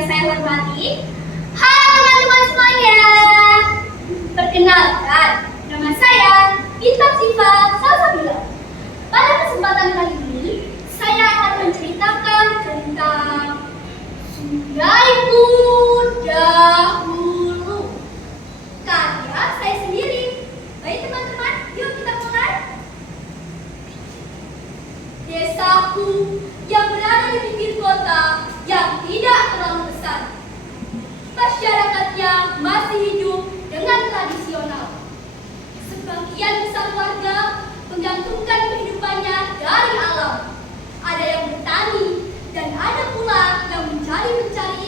yang saya hormati. Halo teman-teman semuanya. Perkenalkan, nama saya Bintang Siva Salsabila. Pada kesempatan kali ini, saya akan menceritakan tentang Sundaiku Dahulu. Karya saya sendiri. Baik teman-teman, yuk kita mulai. Desaku yang berada di pinggir kota yang tidak terlalu besar. Masyarakatnya masih hidup dengan tradisional. Sebagian besar warga menggantungkan kehidupannya dari alam. Ada yang bertani dan ada pula yang mencari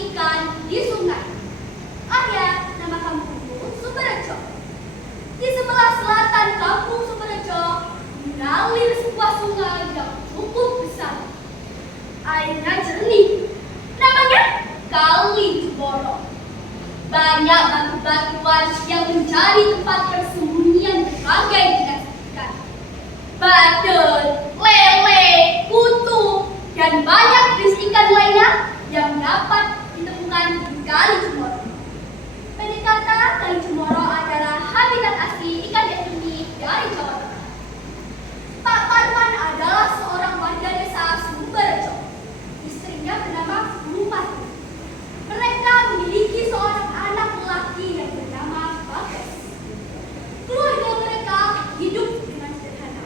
ikan di sungai. Nama kampungku Sumerejo. Di sebelah selatan kampung Sumerejo mengalir sebuah sungai yang cukup besar. Airnya jernih. Namanya Kali Cemoro. Banyak batu-batuan yang menjadi tempat persembunyian berbagai jenis ikan. Badut, lele, kutu, dan banyak jenis ikan lainnya yang dapat ditemukan di Kali Cemoro. Pendek kata, Kali Cemoro adalah habitat asli ikan endemik dari Jawa Tengah. Pak Parman adalah seorang warga desa Sumerejo. Istrinya bernama Rumah. Mereka memiliki seorang anak lelaki yang bernama Bagas. Keluarga mereka hidup dengan sederhana,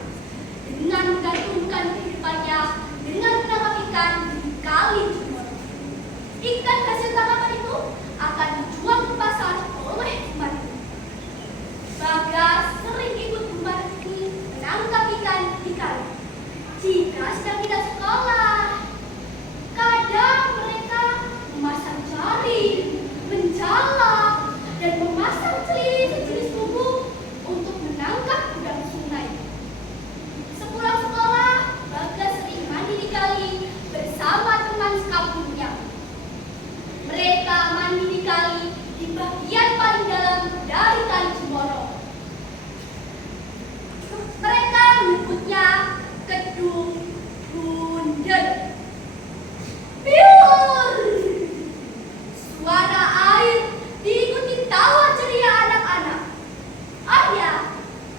dengan menggantungkan kehidupannya dengan menangkap ikan di Kali Cemoro. Ikan hasil tangkapan itu akan dijual ke pasar oleh Rumah. Bagas sering ikut Rumah menangkap ikan di kali. Jika sedang tidak sekolah, kadang mereka memasang jaring, menjala, dan memasang sejenis bumbu untuk menangkap udang sungai. Sepulang sekolah, Bagas sering mandi di kali bersama teman sekampungnya. Mereka mandi di kali di bagian paling dalam dari Kali Cemoro. Mereka menyebutnya Kedung Bunder. Biur! Suara air diikuti tawa ceria anak-anak.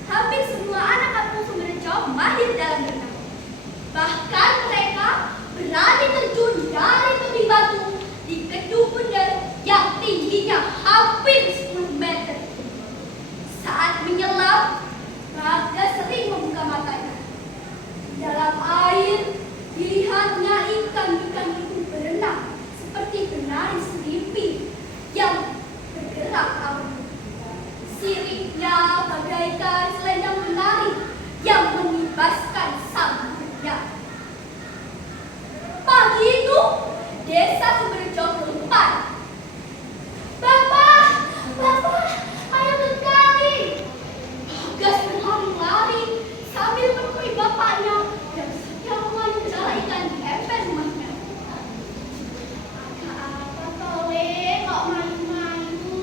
Hampir semua anak kampung Sumerejo mahir dalam berenang. Bahkan mereka berani terjun dari tebing batu di Kedung Bunder yang tingginya hampir 10 meter. Saat menyelam, Bagas sering membuka matanya. Dalam air, dilihatnya ikan-ikan itu berenang seperti penari Sleepy yang bergerak abu. Siripnya bagaikan selendang menari yang menibaskan sambutnya. Pagi itu, desa Sumerejo keempat. Bapak, ayo ke kali. Bagas berlari-lari sambil menemui bapaknya yang sedang mengadu jala ikan di ember rumahnya. Apa tole kok malu-malu?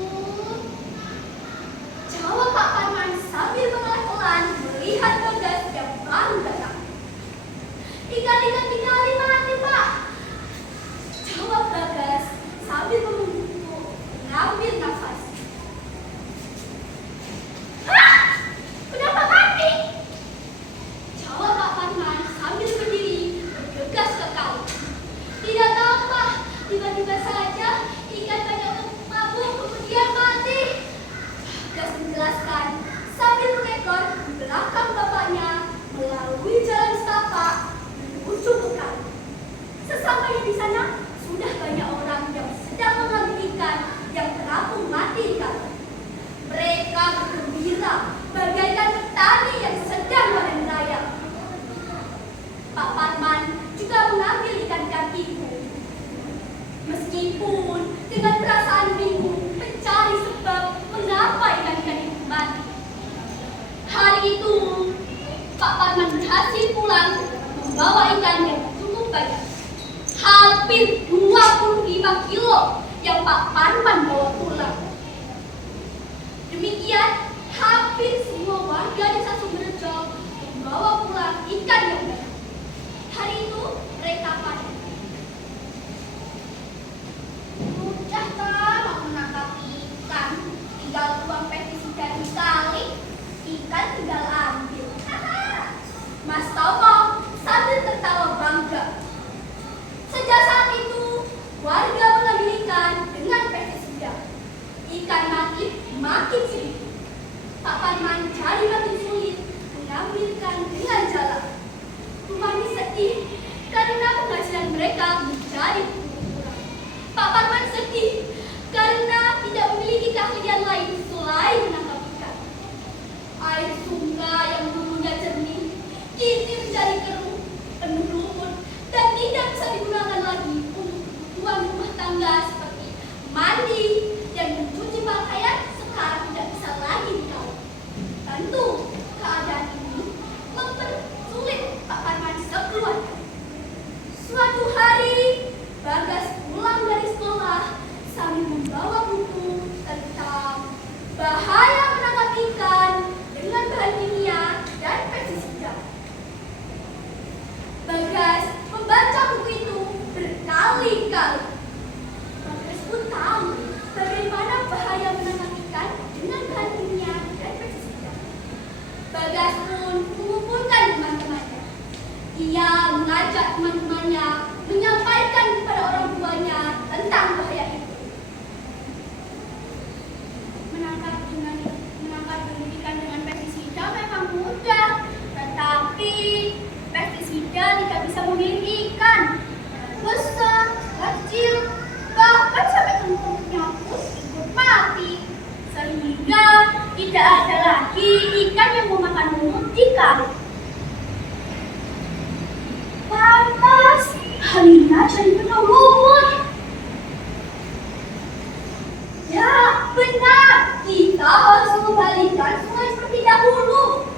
Jawab Pak Parman sambil menoleh pelan melihat Bagas yang baru datang. Ikan-ikan di kali mati, Pak. Jawab Bagas sambil mengambil nafas. Kenapa mati? Jawab Pak Parman sambil berdiri bergegas ke kali. Tidak tahu, Pak. Tiba-tiba saja ikan banyak mabuk kemudian mati. Bagas menjelaskan sambil mengekor di belakang bapaknya melalui jalan setapak menuju ke kali. Sesampainya di sana, sudah banyak orang yang sedang mengambil ikan yang terapung mati di kali. Mereka bergembira bagaikan petani yang sedang panen raya. Pak Parman juga mengambil ikan-ikan itu. Meskipun dengan perasaan bingung mencari sebab mengapa ikan-ikan itu mati. Hari itu, Pak Parman berhasil pulang membawa ikan yang cukup banyak. Hampir 25 kilo yang Pak Parman bawa pulang. Demikian, hampir semua warga desa Sumerejo membawa pulang ikan yang banyak. Hari itu mereka panen. kan tinggal ambil. Mas Tomo sambil tertawa bangga. Sejak saat itu, warga mengambil ikan dengan pestisida. Ikan makin sedikit. Pak Parman jadi makin sulit mengambil ikan dengan jalan. Rumahnya sedih karena penghasilan mereka menjadi berkurang. Pak Parman sedih karena tidak memiliki keahlian lain selain menangkap ikan. Air sungai yang dulunya jernih kini menjadi keruh, penuh lumpur, dan tidak bisa digunakan lagi untuk kebutuhan rumah tangga seperti mandi dan mencuci pakaian. Sekarang tidak bisa lagi ditahu. Tentu keadaan ini mempersulit Pak Parman sekeluarga. Suatu hari, Bagas pulang dari sekolah sambil membawa buku tentang bahaya menangkap ikan dengan bahan kimia dan pestisida. Bagas membaca buku itu berkali-kali. Bagas pun tahu bagaimana bahaya menangkap ikan dengan bahan kimia dan pestisida. Bagas pun mengumpulkan teman-temannya. Ia mengajak teman-temannya menyampaikan kepada orang tuanya tentang bahaya itu. Menangkap ikan dengan pestisida memang mudah, tetapi pestisida tidak bisa memilih ikan. Besar, kecil, bahkan sampai bentuknya pun ikut mati. Sehingga tidak ada lagi ikan yang memakan lumut di kali. Pantas, Halina jadi penuh lumut. Ya, benar. Kita harus mengembalikan sungai seperti dahulu.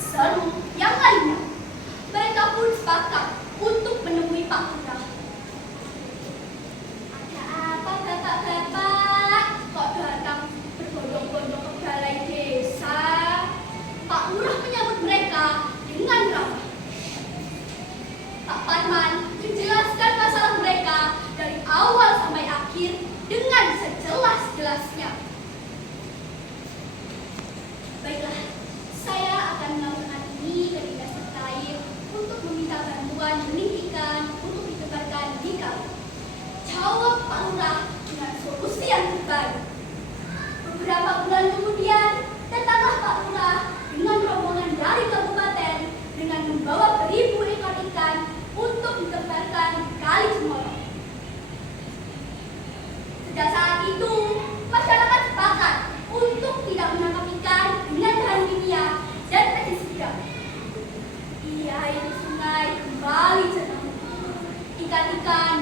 Seru yang lainnya. Mereka pun sepakat untuk menemui Pak Lurah. Ada apa bapak-bapak? Kok datang berbondong-bondong ke balai desa? Pak Lurah menyambut mereka dengan ramah. Pak Parman menjelaskan masalah mereka dari awal sampai akhir dengan sejelas-jelasnya. Baiklah, saya akan melakukan ini ke dinas terkait untuk meminta bantuan benih ikan untuk ditebarkan di kali. Jawab Pak Lurah dengan solusi yang terbaik. Beberapa bulan kemudian, datanglah Pak Lurah dengan rombongan dari kabupaten dengan membawa beribu ekor ikan untuk ditebarkan di Kali Cemoro. Sejak saat itu, masyarakat sepakat untuk tidak menangkap ikan dengan bahan kimia dan pestisida. Air sungai kembali jernih. Ikan-ikan